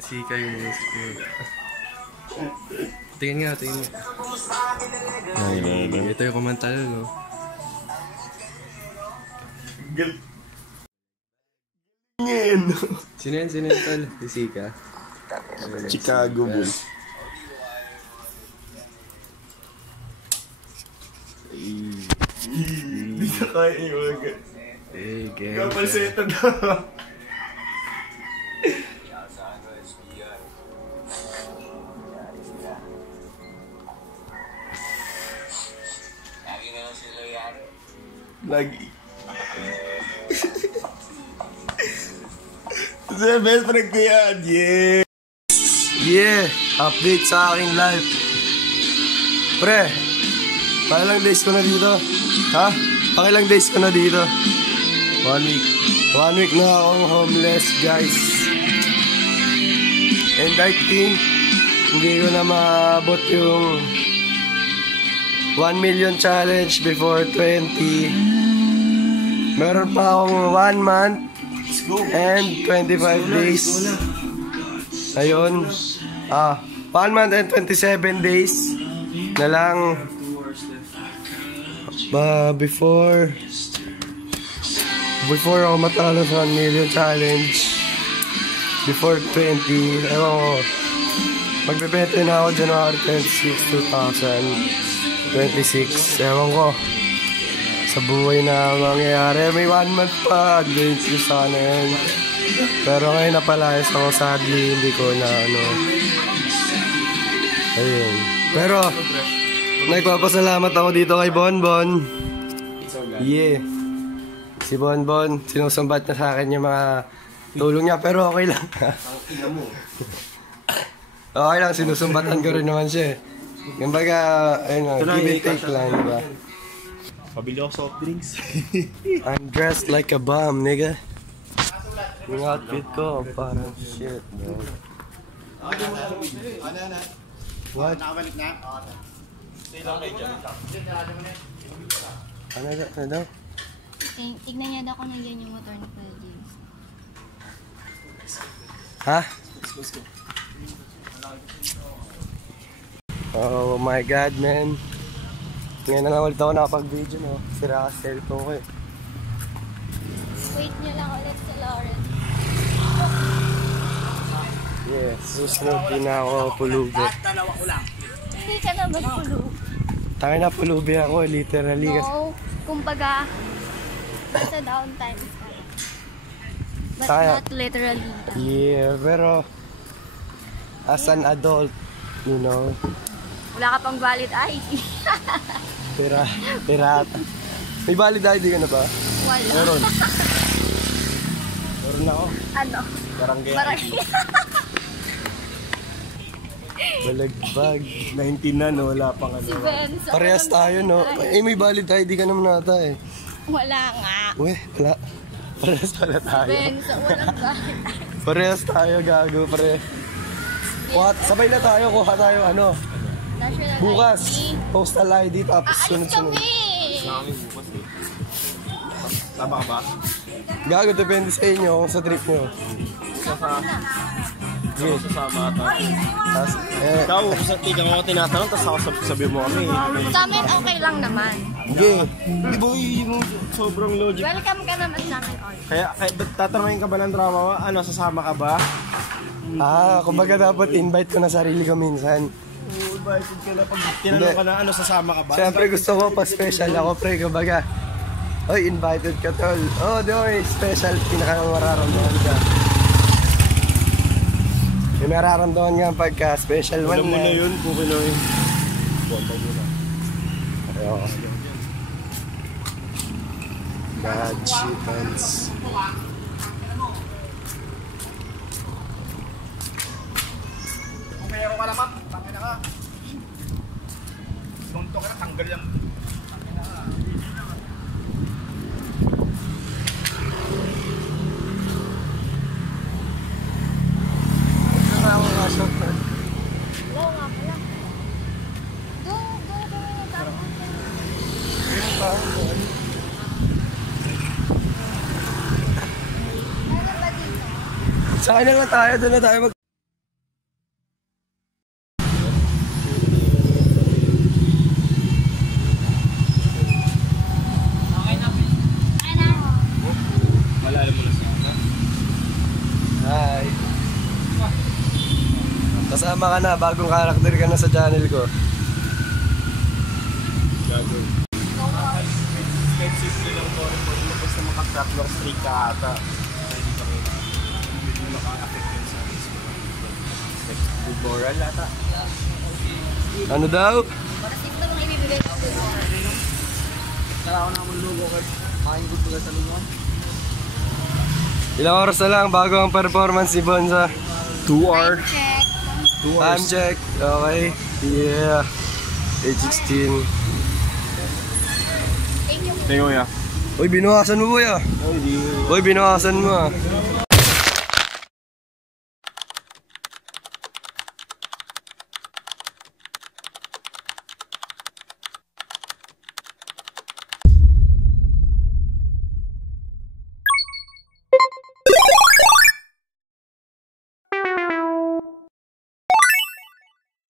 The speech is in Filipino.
Sika yung music ko. Tingin nga. Ito yung kumanta no? Sino yan tol? Si Sika? Chicago Bulls. Hindi ka kaya iwagan. Kapalseta na. Lagi. Ito yung best friend ko yan. Yeah, update sa aking life. Pre, pakilang days ko na dito? Ha? Pakilang days ko na dito? 1 week. 1 week na akong homeless, guys. And I think hindi ko na maabot yung 1 million challenge before 20. Meron pa akong 1 month and 25 days. Ayun. 1 month and 27 days na lang before ako matalo sa 1 million challenge before 20. Ewan ko, magbebenta na ako January 26, 2026. Ewan ko sa buhay na mangyayari. May 1 month pa advance yung sana yun. Pero ngayon napalayas ako, sadly hindi ko na ayun. Pero nagpapasalamat ako dito kay Bonbon. Yeah. Si Bonbon, sinusumbat na sa akin yung mga tulong niya, pero okay lang. Okay lang, sinusumbatan ko rin naman siya. Kumbaga, give and take lang, diba? Pabili ako soft drinks. I'm dressed like a bum, nigga. Yung outfit ko, parang shit, bro. What? Nakabalik na? Ano daw? Tignan niya daw kung nandiyan yung motor ni Kuya James. Ha? Oh my god, man. Ngayon na lang ulit ako nakapag-video, no? Sira ka cellphone ko eh. Wait niyo lang ulit sa Lawrence. Yeah, susunod din ako pulubi. Hindi ka naman pulubi. Tayo na pulubi ako, literally. No, kumbaga, nasa downtime. But Tayo. not literally. Yeah, pero as an adult, you know. Wala ka pang valid ID. Pirata. May valid ID ka na ba? Wala. Meron ako. Ano? Barangay. Balagbag. 19 na, no? Wala pang Si Ben. Parehas tayo, no? Eh, may valid ID ka naman nata eh. Wala nga. Uy, wala. Parehas pala tayo. Ben, so walang valid ID. Parehas tayo, gago, sabay na tayo, kuha tayo, National bukas. ID. Postal ID, tapos Aalis sunod-sunod. kami! Tama ka ba? Gago, depende sa inyo kung sa trip nyo. Sige. Sasama ka. Tapos, Ikaw, sa tika ko tinatanong, tapos ako sabi mo kami. Sa amin, okay lang naman. sige. Di ba yung sobrang logic? Welcome ka naman sa amin all. Kaya tatanungin ka ba ng drama mo? Ano, sasama ka ba? Kumbaga dapat invite ko na sarili ko minsan. Invited ka na pag tinanong ka na, ano, sasama ka ba? Siyempre gusto ko pa-special ako, pre. Kumbaga, oy, invited ka, tol. Oh, di ba, special, pinaka-mararamdaman ka. May nararamdaman nga pagka-special one. Alam mo na yun, Pukinoy. Buwan muna. Ayoko. Bad chickens. Kung mayroon ka naman, tangin na ka. Sunto ka na, tanggal yan. Tangin na ka. Hello nga pala. Doon yung Sakay na lang tayo, doon na tayo Kasama ka na, bagong karakter ka na sa channel ko. Gagawin. Kahit simple lang po rin po. Basta makakatlong streak ka ata. Hindi mo naka-affect yun sa Facebook. Good moral ata. Ano daw? Kasi ito mga ibibigay ko good moral. Kala ko na akong lugo kahit makain good moral sa lungon. Ilang oras na lang bago ang performance ni Bonza. 2 hour. Check. 2 Time check. Okay. Yeah. 8:16. Thank you. Tingnan mo ya. Uy, binukasan mo boy ah. Uy, binukasan mo ah.